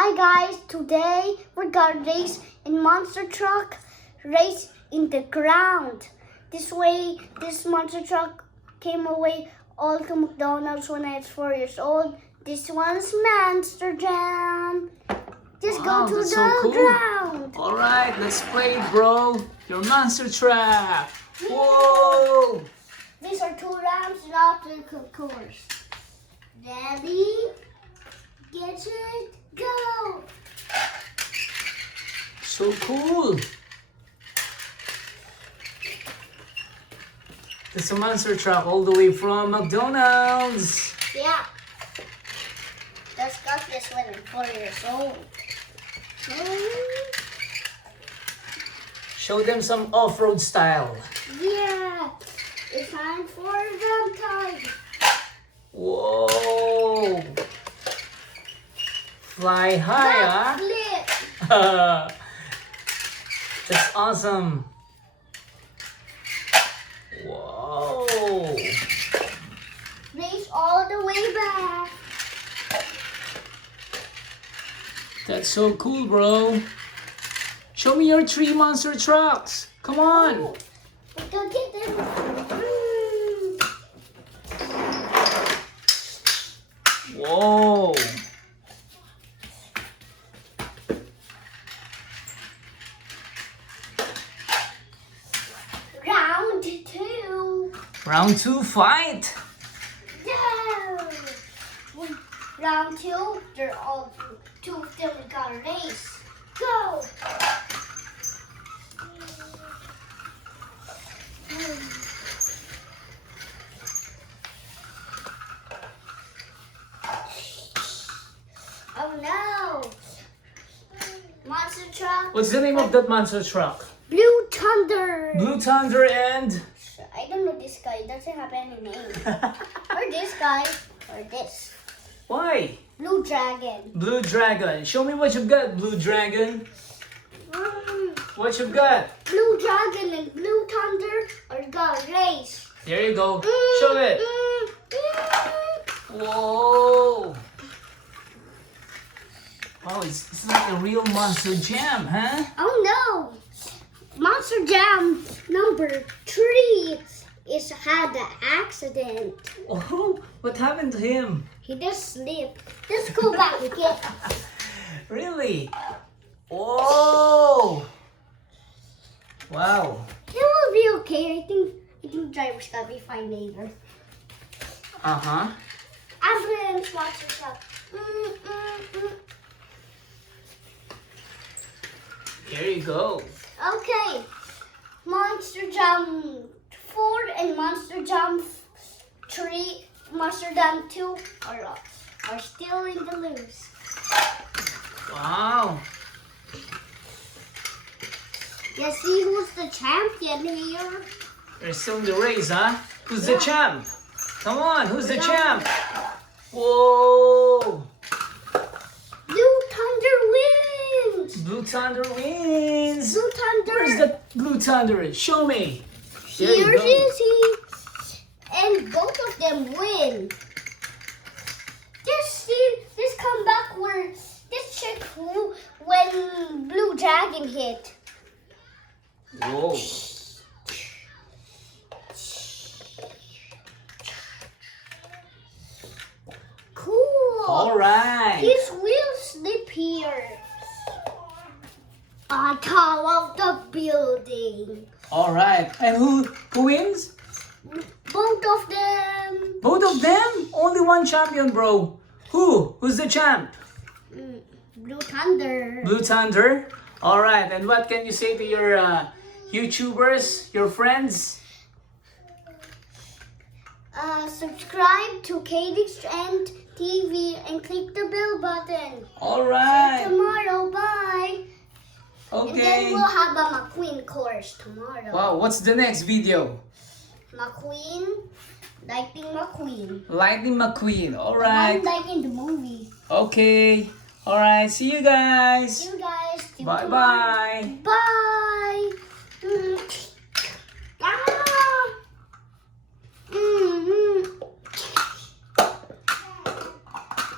Hi guys, today we're gonna race in monster truck, race in the ground. This monster truck came away all to McDonald's when I was 4 years old. This one's Monster Jam. Just Wow, go to that's the so cool. ground. All right, let's play, bro. Your monster truck. Whoa! These are 2 rounds, not 3 course. Ready, get it, go. So cool. It's a monster truck all the way from McDonald's. Yeah. Just got this when I'm 4 years old. Show them some off-road style. Yeah. It's time for the time. Whoa! Fly high, Flip. huh? That's awesome. Whoa! Race all the way back. That's so cool, bro. Show me your 3 monster trucks. Come on. Oh, we're gonna get them. Whoa. Round 2. Round 2, fight. No. Round 2, they're all 2 of them we gotta race. Go. Oh no! Monster truck. What's the name of that monster truck? Blue Thunder. Blue Thunder and... I don't know this guy. Doesn't have any name. Or this guy. Or this. Why? Blue Dragon. Blue Dragon. Show me what you've got, Blue Dragon. What you've got? Blue Dragon and Blue Thunder are gonna race. There you go. Show it. Whoa. Oh, it's like a real Monster Jam, huh? Oh no! Monster Jam number 3 had an accident. Oh, what happened to him? He just slipped. Let's go back again. Really? Whoa. Wow. It will be okay. I think driver's gonna be fine later. Uh-huh. Ambulance monster truck. There you go. Okay. Monster Jam 4 and Monster Jam 3, Monster Jam 2 are still in the loose. Wow. You see who's the champion here? They're still in the race, huh? Who's the champ? Come on, who's the champ? Whoa! Blue Thunder wins! Blue Thunder wins! Blue Thunder! Where's the Blue Thunder? Show me! There you Here go. is he! And both of them win. Just come back where this check who when Blue Dragon hit. Whoa. Cool! Alright. His wheels slip here. On top of the building. Alright. And who wins? Both of them. Both of them? Only one champion, bro. Who's the champ? Blue Thunder. Blue Thunder. Alright. And what can you say to your YouTubers, your friends? Subscribe to Calix and TV and click the bell button. Alright. Tomorrow, bye. And then Okay. we'll have a McQueen course tomorrow. Wow, what's the next video? McQueen, Lightning McQueen. Lightning McQueen. One Alright. like in the movie. Okay. Alright. See you guys. See you guys. Bye-bye. Bye.